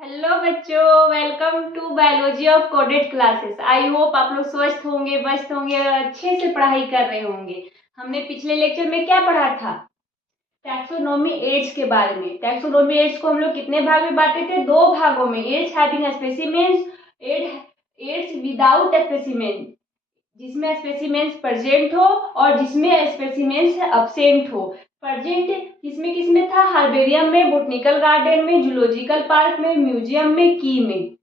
Hello बच्चों, welcome to biology of coded classes. I hope आप लोग स्वस्थ होंगे, मस्त होंगे और अच्छे से पढ़ाई कर रहे होंगे। हमने पिछले लेक्चर में क्या पढ़ा था? टैक्सोनॉमी एड्स के बारे में। टैक्सोनॉमी एड्स को हम लोग कितने भाग में बांटे थे? दो भागों में। Aids having specimens, aids without specimen, जिसमें स्पेसिमेंस प्रेजेंट हो और जिसमें स्पेसिमेंस एब्सेंट हो। प्रेजेंट किसमें किसमें था? हार्बेरियम में, बोटनिकल गार्डन में, जूलॉजिकल पार्क में, म्यूजियम में, की में।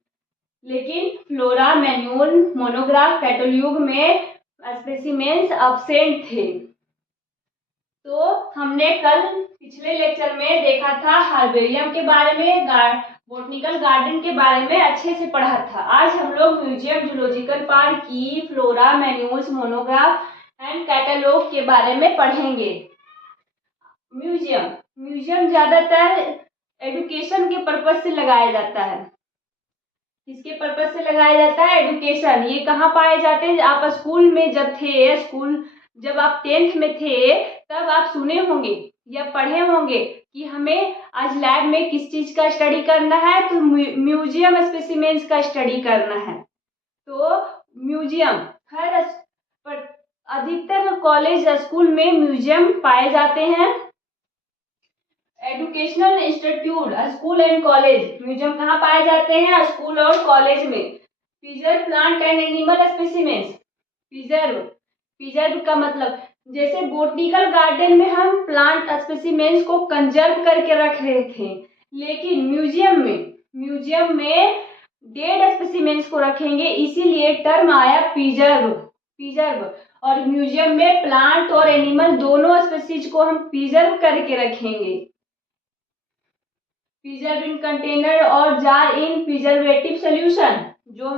लेकिन फ्लोरा, मैनुअल, मोनोग्राफ, कैटलॉग में स्पेसिमेंस एब्सेंट थे। तो हमने कल पिछले लेक्चर में देखा था हार्बेरियम के बारे में, बोटनिकल गार्डन के बारे में अच्छे से पढ़ा था। आज हम लोग म्यूजियम, जूलॉजिकल पार्क, की, flora, manuals, monograph and catalogue के बारे में पढ़ेंगे। म्यूजियम ज्यादातर एजुकेशन के पर्पज से लगाया जाता है। किसके पर्पज से लगाया जाता है? एजुकेशन। ये कहाँ पाए जाते हैं? आप स्कूल में जब थे, जब आप 10th में थे तब आप सुने होंगे या पढ़े होंगे कि हमें आज लैब में किस चीज का स्टडी करना है, तो म्यूजियम स्पेसिमेंस का स्टडी करना है। तो म्यूजियम अधिकतर कॉलेज स्कूल में म्यूजियम पाए जाते हैं। Educational institute, school and college. Museum कहाँ पाए जाते हैं? स्कूल और कॉलेज में। Preserve plant and animal specimens. Preserve का मतलब, जैसे बोटनिकल गार्डन में हम प्लांट स्पेसिमेंस को कंजर्व करके रख रहे थे, लेकिन म्यूजियम में डेड स्पेसिमेंस को रखेंगे, इसीलिए टर्म आया प्रिजर्व। और म्यूजियम में प्लांट और एनिमल दोनों स्पेसीज को हम प्रिजर्व करके रखेंगे। प्रिजर्व इन कंटेनर और जार इन प्रिजर्वेटिव सोल्यूशन। जो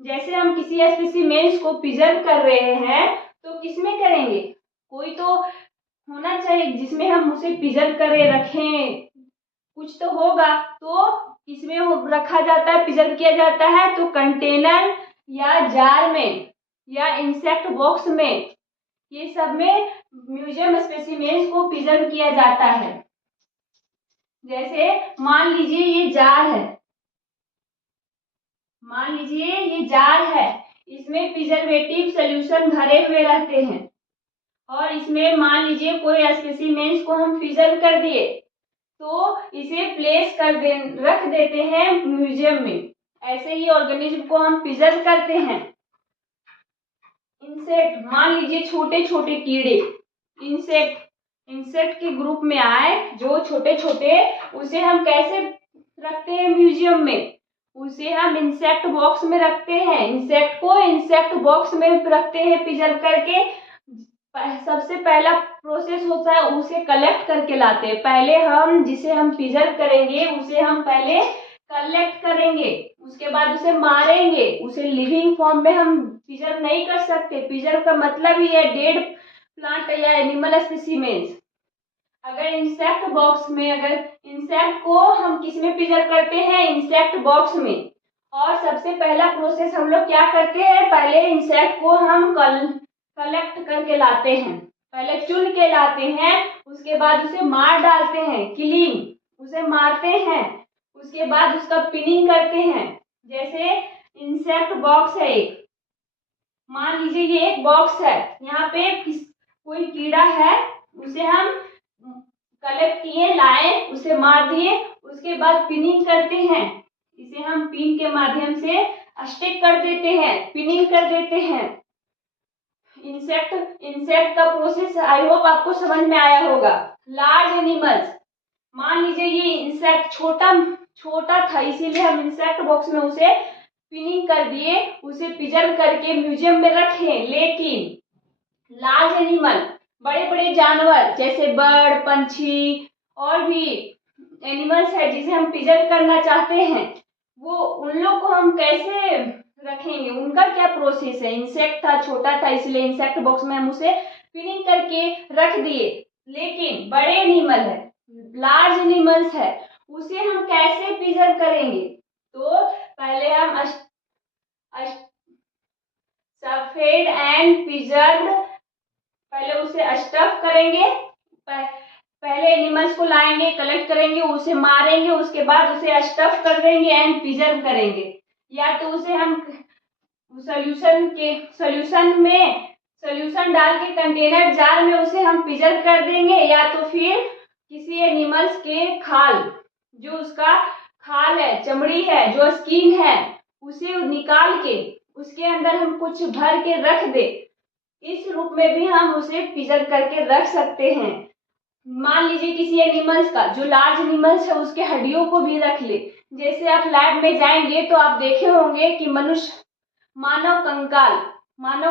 जैसे हम किसी स्पेसिमेंस को प्रिजर्व कर रहे हैं तो किसमें करेंगे? कोई तो होना चाहिए जिसमें हम उसे प्रिजर्व करे रखें, कुछ तो होगा। तो किसमें रखा जाता है, प्रिजर्व किया जाता है? तो कंटेनर या जार में या इंसेक्ट बॉक्स में, ये सब में म्यूजियम स्पेसिमेंस को प्रिजर्व किया जाता है। जैसे मान लीजिए ये जार है, इसमें प्रिजर्वेटिव सॉल्यूशन भरे हुए रहते हैं और इसमें मान लीजिए कोई स्पेसिमेंस को हम प्रिजर्व कर दिए तो इसे रख देते हैं म्यूजियम में। ऐसे ही ऑर्गेनिज्म को हम प्रिजर्व करते हैं। इंसेक्ट, मान लीजिए छोटे छोटे कीड़े इंसेक्ट के ग्रुप में आए, जो छोटे छोटे, उसे हम कैसे रखते हैं म्यूजियम में? उसे हम इंसेक्ट बॉक्स में रखते हैं। इंसेक्ट को इंसेक्ट बॉक्स में रखते हैं प्रिजर्व करके। सबसे पहला प्रोसेस होता है, उसे कलेक्ट करके लाते हैं। पहले हम जिसे हम प्रिजर्व करेंगे उसे हम पहले कलेक्ट करेंगे, उसके बाद उसे मारेंगे। उसे लिविंग फॉर्म में हम प्रिजर्व नहीं कर सकते। प्रिजर्व का मतलब ही है डेड प्लांट या एनिमल स्पेसिमेंस। अगर इंसेक्ट को हम किस में प्रिजर्व करते हैं? इंसेक्ट बॉक्स में। और सबसे पहला प्रोसेस हम लोग क्या करते हैं? पहले इंसेक्ट को हम कलेक्ट करके लाते हैं, पहले चुन के लाते हैं, उसके बाद उसे मार डालते हैं, किलिंग, उसे मारते हैं। उसके बाद उसका पिनिंग करते हैं। जैसे इंसेक्ट बॉक्स है एक, मान लीजिए ये एक बॉक्स है, यहाँ पे कोई कीड़ा है, उसे हम कलेक्ट किए, लाए, उसे मार दिए, उसके बाद पिनिंग करते हैं। इसे हम पिन के माध्यम से स्टिक कर देते हैं, पिनिंग कर देते हैं। इंसेक्ट का प्रोसेस आई होप आपको समझ में आया होगा। लार्ज एनिमल्स, मान लीजिए ये इंसेक्ट छोटा था, इसीलिए हम इंसेक्ट बॉक्स में उसे पिनिंग कर दिए, उसे प्रिजर्व करके म्यूजियम में रखे। लेकिन लार्ज एनिमल, बड़े बड़े जानवर जैसे बर्ड, पंछी और भी एनिमल्स है जिसे हम प्रिजर्व करना चाहते हैं, वो उन लोग को हम कैसे रखेंगे? उनका क्या प्रोसेस है? इंसेक्ट था, छोटा था, इसलिए इंसेक्ट बॉक्स में हम उसे पिनिंग करके रख दिए। लेकिन बड़े एनिमल है, लार्ज एनिमल्स है, उसे हम कैसे प्रिजर्व करेंगे? तो पहले हम स्टफेड एंड प्रिजर्व्ड, पहले उसे स्टफ करेंगे। पहले एनिमल एनिमल्स को लाएंगे, कलेक्ट करेंगे, उसे मारेंगे, उसके बाद उसे स्टफ कर देंगे एंड प्रिजर्व करेंगे। या तो उसे हम सॉल्यूशन डाल के कंटेनर जार में उसे हम प्रिजर्व कर देंगे, या तो फिर किसी एनिमल्स के खाल, जो उसका खाल है, चमड़ी है, जो स्किन है, उसे निकाल के उसके अंदर हम कुछ भर के रख दे, इस रूप में भी हम उसे प्रिजर्व करके रख सकते हैं। मान लीजिए किसी एनिमल्स का, जो लार्ज एनिमल्स है, उसके हड्डियों को भी रख ले। जैसे आप लैब में जाएंगे तो आप देखे होंगे कि मानव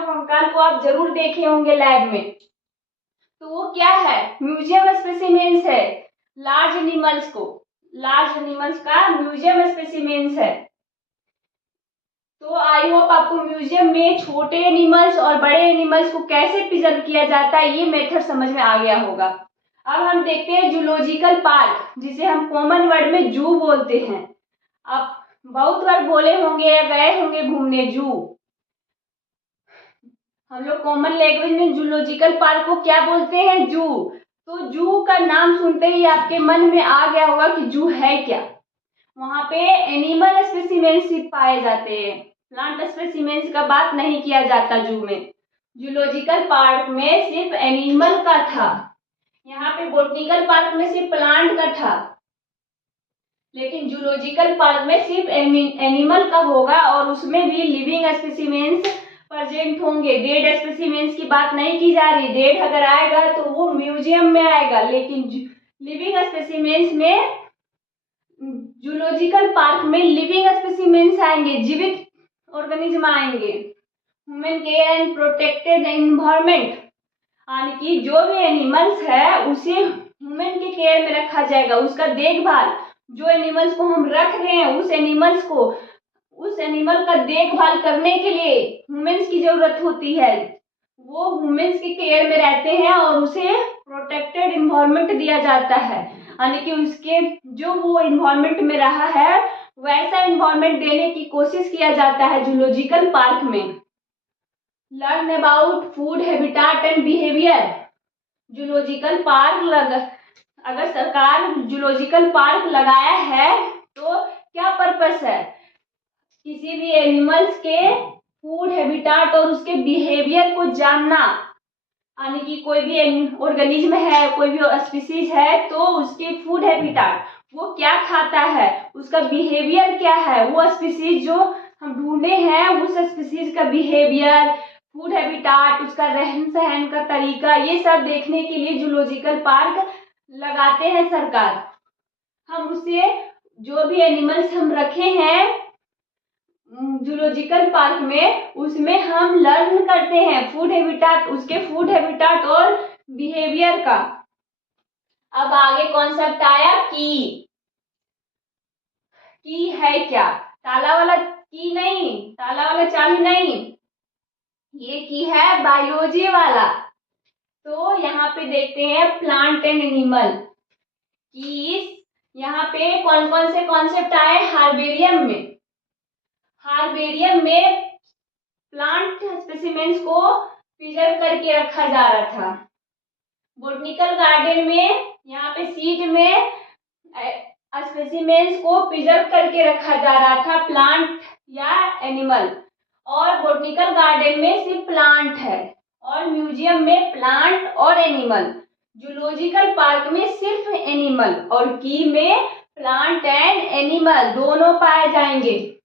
कंकाल को आप जरूर देखे होंगे लैब में। तो वो क्या है, म्यूजियम स्पेसिमेंस है। लार्ज एनिमल्स का म्यूजियम स्पेसिमेंस है। तो आई होप आपको म्यूजियम में छोटे एनिमल्स और बड़े एनिमल्स को कैसे प्रिजर्व किया जाता है ये मेथड समझ में आ गया होगा। अब हम देखते हैं जूलॉजिकल पार्क, जिसे हम कॉमन वर्ड में जू बोलते हैं। आप बहुत बार बोले होंगे या गए होंगे घूमने जू। हम लोग कॉमन लैंग्वेज में जूलॉजिकल पार्क को क्या बोलते हैं, जू। तो जू का नाम सुनते ही आपके मन में आ गया होगा कि जू है क्या। वहां पे एनिमल स्पेसिमेंस सिर्फ पाए जाते हैं, प्लांट स्पेसिमेंस का बात नहीं किया जाता जू में। जूलॉजिकल पार्क में सिर्फ एनिमल का था, यहाँ पे बॉटनिकल पार्क में सिर्फ प्लांट का था, लेकिन जूलॉजिकल पार्क में सिर्फ एनिमल का होगा और उसमें भी लिविंग स्पेसिमेंस प्रेजेंट होंगे। डेड स्पेसिमेंस की बात नहीं की जा रही, डेड अगर आएगा तो वो म्यूजियम में आएगा, लेकिन लिविंग स्पेसिमेंस में जूलॉजिकल पार्क में लिविंग स्पेसिमेंस आएंगे, जीवित ऑर्गेनिज्म आएंगे। Human care and protected environment, यानी कि जो भी एनिमल्स है उसे ह्यूमन के केयर में रखा जाएगा, उसका देखभाल, जो एनिमल्स को हम रख रहे हैं उस एनिमल का देखभाल करने के लिए ह्यूमंस की जरूरत होती है। वो ह्यूमंस के केयर में रहते हैं और उसे प्रोटेक्टेड एनवायरनमेंट दिया जाता है, यानी कि उसके जो वो एनवायरनमेंट में रहा है वैसा एनवायरनमेंट देने की कोशिश किया जाता है जूलॉजिकल पार्क में। Learn about food habitat and behaviour. Zoological park अगर सरकार जूलॉजिकल पार्क लगाया है तो क्या पर्पस है, किसी भी एनिमल्स के फूड हैबिटेट और उसके बिहेवियर को जानना, यानी कि कोई भी ऑर्गेनिज्म है, कोई भी स्पीसीज है तो उसके फूड हैबिटेट, वो क्या खाता है, उसका बिहेवियर क्या है, वो स्पीसीज जो हम ढूंढे हैं उस स्पीसीज का बिहेवियर, फूड हैबिटेट, उसका रहन सहन का तरीका, ये सब देखने के लिए जूलॉजिकल पार्क लगाते हैं सरकार। हम उसे जो भी एनिमल्स हम रखे हैं जूलॉजिकल पार्क में, उसमें हम लर्न करते हैं फूड हैबिटेट, उसके फूड हैबिटेट और बिहेवियर का। अब आगे कॉन्सेप्ट आया की है क्या, ताला वाला की नहीं, ताला वाला चाबी नहीं, ये की है बायोलॉजी वाला। तो यहाँ पे देखते हैं प्लांट एंड एनिमल की, यहाँ पे कौन कौन से कॉन्सेप्ट आए। हार्बेरियम में प्लांट स्पेसिमेंस को प्रिजर्व करके रखा जा रहा था। बॉटनिकल गार्डन में यहाँ पे सीड में स्पेसिमेंस को प्रिजर्व करके रखा जा रहा था, प्लांट या एनिमल। और बॉटनिकल गार्डन में सिर्फ प्लांट है और म्यूजियम में प्लांट और एनिमल। जूलॉजिकल पार्क में सिर्फ एनिमल और की में प्लांट एंड एनिमल दोनों पाए जाएंगे।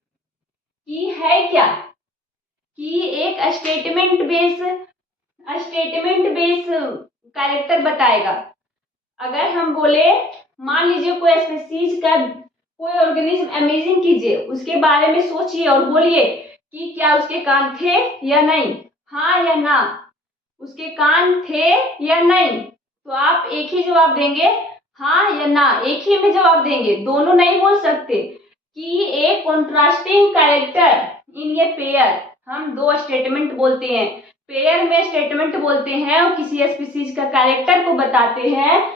की है क्या, की एक स्टेटमेंट बेस कैरेक्टर बताएगा। अगर हम बोले, मान लीजिए कोई स्पीसीज का कोई ऑर्गेनिज्म इमेजिन कीजिए, उसके बारे में सोचिए और बोलिए कि क्या उसके कान थे या नहीं, हाँ या ना, उसके कान थे या नहीं, तो आप एक ही जवाब देंगे, हाँ या ना, एक ही में जवाब देंगे, दोनों नहीं बोल सकते। कि a contrasting character in a pair, हम दो स्टेटमेंट बोलते हैं, पेयर में स्टेटमेंट बोलते हैं और किसी स्पीसीज का कैरेक्टर को बताते हैं,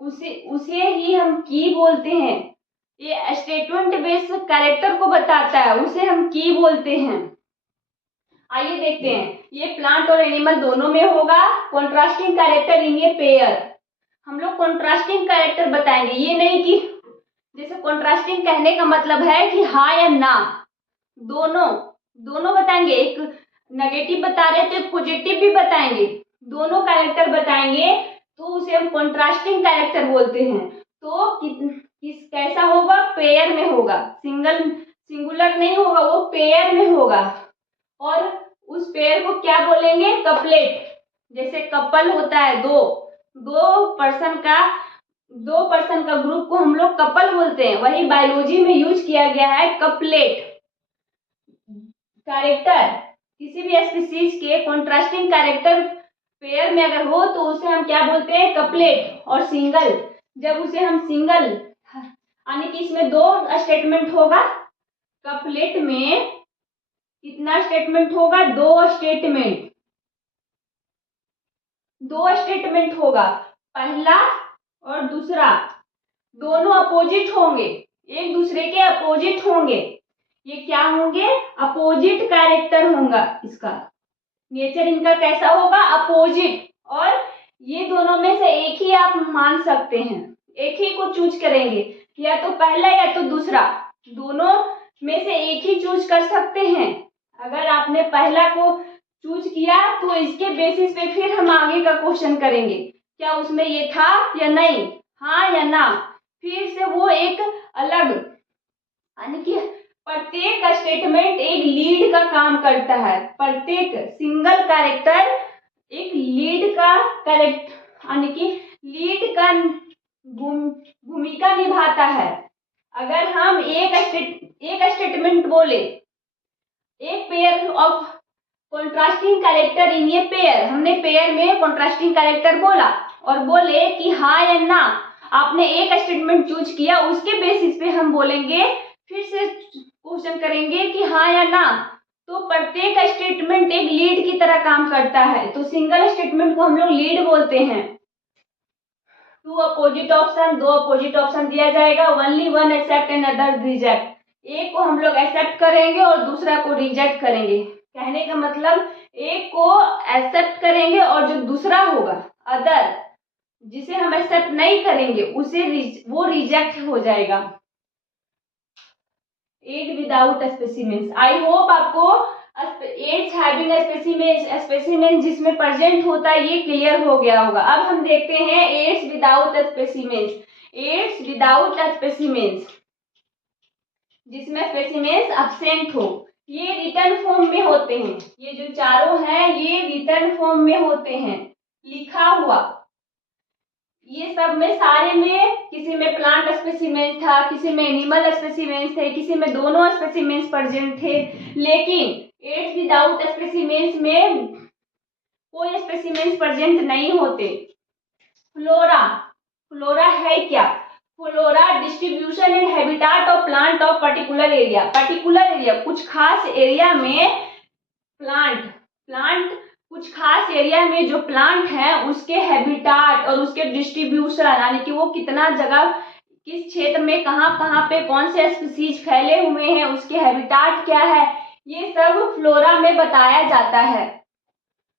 उसे ही हम की बोलते हैं। ये स्टेटमेंट बेस्ड कैरेक्टर को बताता है, उसे हम की बोलते हैं। आइए देखते हैं, ये प्लांट और एनिमल दोनों में होगा, contrasting character in a pair. हम लोग कॉन्ट्रास्टिंग कैरेक्टर बताएंगे। ये नहीं कि जैसे कॉन्ट्रास्टिंग कहने का मतलब है कि हाँ या ना, दोनों दोनों बताएंगे। एक नेगेटिव बता रहे तो एक पॉजिटिव भी बताएंगे, दोनों कैरेक्टर बताएंगे, तो उसे हम कॉन्ट्रास्टिंग कैरेक्टर बोलते हैं। तो किस कैसा होगा, पेयर में होगा, सिंगुलर नहीं होगा, वो पेयर में होगा। और उस पेयर को क्या बोलेंगे, कपलेट। जैसे कपल होता है, दो पर्सन का ग्रुप को हम लोग कपल बोलते हैं, वही बायोलॉजी में यूज किया गया है कपलेट। कैरेक्टर किसी भी स्पीशीज के कॉन्ट्रास्टिंग कैरेक्टर पेयर में अगर हो तो उसे हम क्या बोलते हैं, कपलेट। और सिंगल, जब उसे हम सिंगल, यानी कि इसमें 2 स्टेटमेंट होगा, कपलेट में कितना स्टेटमेंट होगा, 2 स्टेटमेंट, 2 स्टेटमेंट होगा, पहला और दूसरा, दोनों अपोजिट होंगे, एक दूसरे के अपोजिट होंगे। ये क्या होंगे, अपोजिट कैरेक्टर होगा, इसका नेचर इनका कैसा होगा, अपोजिट। और ये दोनों में से एक ही आप मान सकते हैं, एक ही को चूज करेंगे, या तो पहला या तो दूसरा, दोनों में से एक ही चूज कर सकते हैं। अगर आपने पहला को चूज किया तो इसके बेसिस पे फिर हम आगे का क्वेश्चन करेंगे, क्या उसमें ये था या नहीं, हाँ या ना। फिर से वो एक अलग, यानी कि प्रत्येक स्टेटमेंट एक लीड का काम करता है, प्रत्येक सिंगल कैरेक्टर एक लीड का कैरेक्टर, यानी कि लीड का भूमिका निभाता है। अगर हम एक स्टेटमेंट बोले, एक पेयर ऑफ कॉन्ट्रास्टिंग कैरेक्टर इन ये पेयर, हमने पेयर में कॉन्ट्रास्टिंग कैरेक्टर बोला और बोले कि हाँ या ना, आपने एक स्टेटमेंट चूज किया, उसके बेसिस पे हम बोलेंगे, फिर से क्वेश्चन करेंगे कि हाँ या ना। तो प्रत्येक स्टेटमेंट एक लीड की तरह काम करता है, तो सिंगल स्टेटमेंट को हम लोग लीड बोलते हैं। 2 अपोजिट ऑप्शन, 2 अपोजिट ऑप्शन दिया जाएगा, only one accept and other reject. एक को हम लोग एक्सेप्ट करेंगे और दूसरा को रिजेक्ट करेंगे। कहने का मतलब एक को एक्सेप्ट करेंगे और जो दूसरा होगा अदर, जिसे हम एक्सेप्ट नहीं करेंगे, उसे वो रिजेक्ट हो जाएगा। Aid without specimens, I hope आपको एड्स हैविंग स्पेसिमेन जिसमें प्रेजेंट होता है ये क्लियर हो गया होगा। अब हम देखते हैं aids without specimens. Aids without specimens जिसमें स्पेसिमेंस अब्सेंट हो, ये रिटर्न फॉर्म में होते हैं। ये जो चारों हैं ये रिटर्न फॉर्म में होते हैं, लिखा हुआ। ये सब में सारे में, किसी में प्लांट स्पेसिमेंस था, किसी में एनिमल स्पेसिमेंस थे, किसी में दोनों स्पेसिमेंस प्रेजेंट थे। लेकिन एड्स विदाउट स्पेसिमेंस में कोई स्पेसिमेंस प्रेजेंट नहीं होते। फ्लोरा, फ्लोरा है क्या, flora distribution and habitat of plant of particular area. Particular area, कुछ खास एरिया में प्लांट कुछ खास एरिया में जो प्लांट है उसके हैबिटाट और उसके डिस्ट्रीब्यूशन, यानी कि वो कितना जगह, किस क्षेत्र में, कहाँ पे कौन से स्पीसीज फैले हुए हैं, उसके हैबिटाट क्या है, ये सब फ्लोरा में बताया जाता है।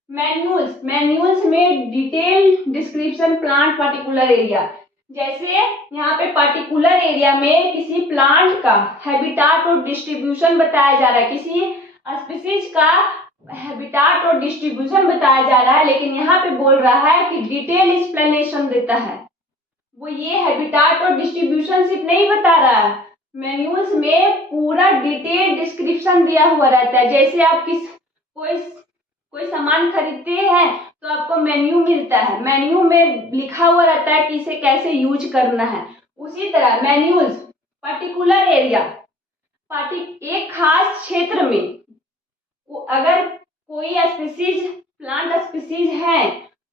मैन्यूल्स में detail description plant particular area, जैसे यहाँ पे पर्टिकुलर एरिया में किसी प्लांट का हैबिटाट और डिस्ट्रीब्यूशन बताया जा रहा है, किसी स्पीसीज का हैबिटाट और डिस्ट्रीब्यूशन बताया जा रहा है, लेकिन यहाँ पे बोल रहा है कि डिटेल एक्सप्लेनेशन देता है। वो ये हैबिटाट और डिस्ट्रीब्यूशन सिर्फ नहीं बता रहा है, मैन्यूल्स में पूरा डिटेल डिस्क्रिप्शन दिया हुआ रहता है। जैसे आप कोई सामान खरीदते हैं तो आपको मेन्यू मिलता है, मेन्यू में लिखा हुआ रहता है कि इसे कैसे यूज करना है। उसी तरह मैन्यूल्स पर्टिकुलर एरिया, एक खास क्षेत्र में अगर कोई स्पीसीज, प्लांट स्पीसीज है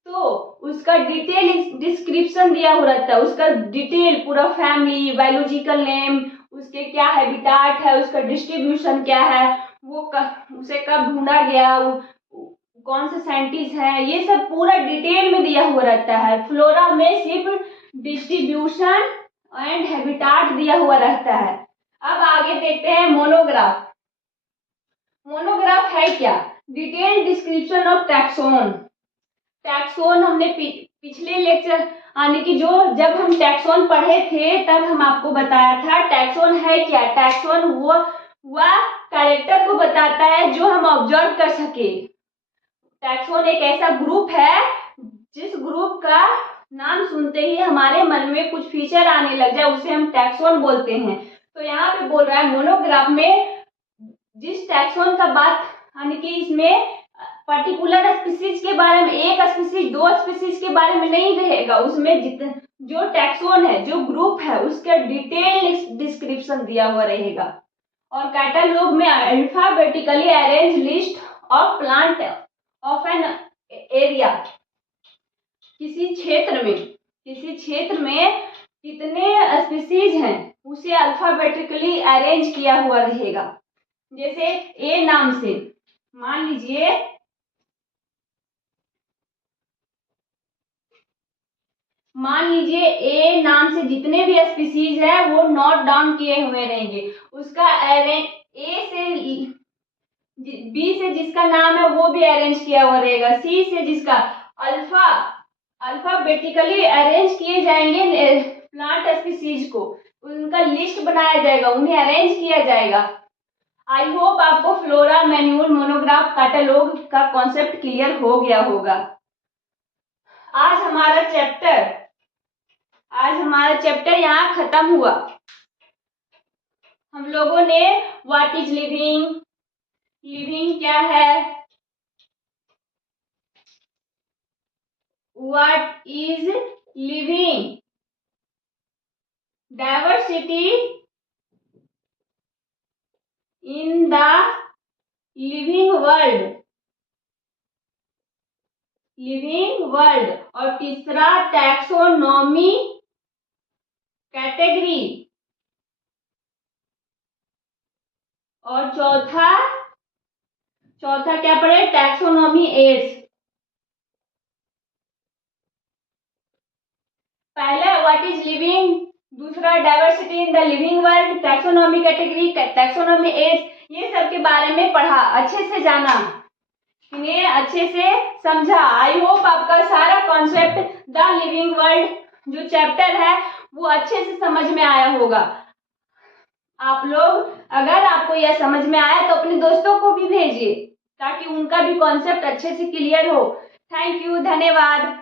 तो उसका डिटेल डिस्क्रिप्शन दिया हुआ रहता है, उसका डिटेल पूरा फैमिली, बायोलॉजिकल नेम, उसके क्या हैबिटाट है, उसका डिस्ट्रीब्यूशन क्या है, वो उसे कब ढूंढा गया, कौन से साइंटिस्ट है, ये सब पूरा डिटेल में दिया हुआ रहता है। फ्लोरा में सिर्फ डिस्ट्रीब्यूशन एंड हैबिटाट दिया हुआ रहता है। अब आगे देखते हैं मोनोग्राफ। मोनोग्राफ है क्या, detail description of taxon. Taxon हमने पिछले लेक्चर, यानी कि जो जब हम टैक्सोन पढ़े थे तब हम आपको बताया था टैक्सोन है क्या। टैक्सोन वह कैरेक्टर को बताता है जो हम ऑब्जर्व कर सके। टैक्सोन एक ऐसा ग्रुप है जिस ग्रुप का नाम सुनते ही हमारे मन में कुछ फीचर आने लग जाए, उसे हम टैक्सोन बोलते हैं। तो यहाँ पे बोल रहा है मोनोग्राफ में जिस टैक्सोन का बात, यानी कि इसमें पर्टिकुलर स्पीसीज के बारे में, एक स्पीसीज दो स्पीसीज के बारे में नहीं रहेगा, उसमें जो टैक्सोन है, जो ग्रुप है, उसका डिटेल डिस्क्रिप्शन दिया हुआ रहेगा। और कैटलॉग में alphabetically arrange list of plant of an area, किसी क्षेत्र में कितने स्पीसीज हैं उसे अल्फाबेटिकली अरेंज किया हुआ रहेगा। जैसे ए नाम से मान लीजिए ए नाम से जितने भी स्पीसीज है वो नोट डाउन किए हुए रहेंगे। उसका अरेंज ए से बी से जिसका नाम है वो भी अरेंज किया हुआ रहेगा। सी से जिसका अल्फाबेटिकली अरेंज किए जाएंगे प्लांट स्पीसीज को, उनका लिस्ट बनाया जाएगा, उन्हें अरेंज किया जाएगा। आई होप आपको फ्लोरा मैन्यूअल मोनोग्राफ कैटलॉग का कॉन्सेप्ट क्लियर हो गया होगा। आज हमारा चैप्टर यहाँ खत्म हुआ। हम लोगों ने व्हाट इज लिविंग क्या है, what is living, diversity in the living world, और तीसरा टैक्सोनॉमी कैटेगरी, और चौथा क्या पढ़े, टैक्सोनॉमी एड्स। पहला व्हाट इज लिविंग, दूसरा diversity in the living world, taxonomy category, taxonomy aids, ये सब के बारे में पढ़ा, अच्छे से जाना, इन्हें अच्छे से समझा। आई होप आपका सारा कॉन्सेप्ट द लिविंग वर्ल्ड जो चैप्टर है वो अच्छे से समझ में आया होगा। आप लोग अगर आपको यह समझ में आया तो अपने दोस्तों को भी भेजिए ताकि उनका भी कॉन्सेप्ट अच्छे से क्लियर हो। थैंक यू, धन्यवाद।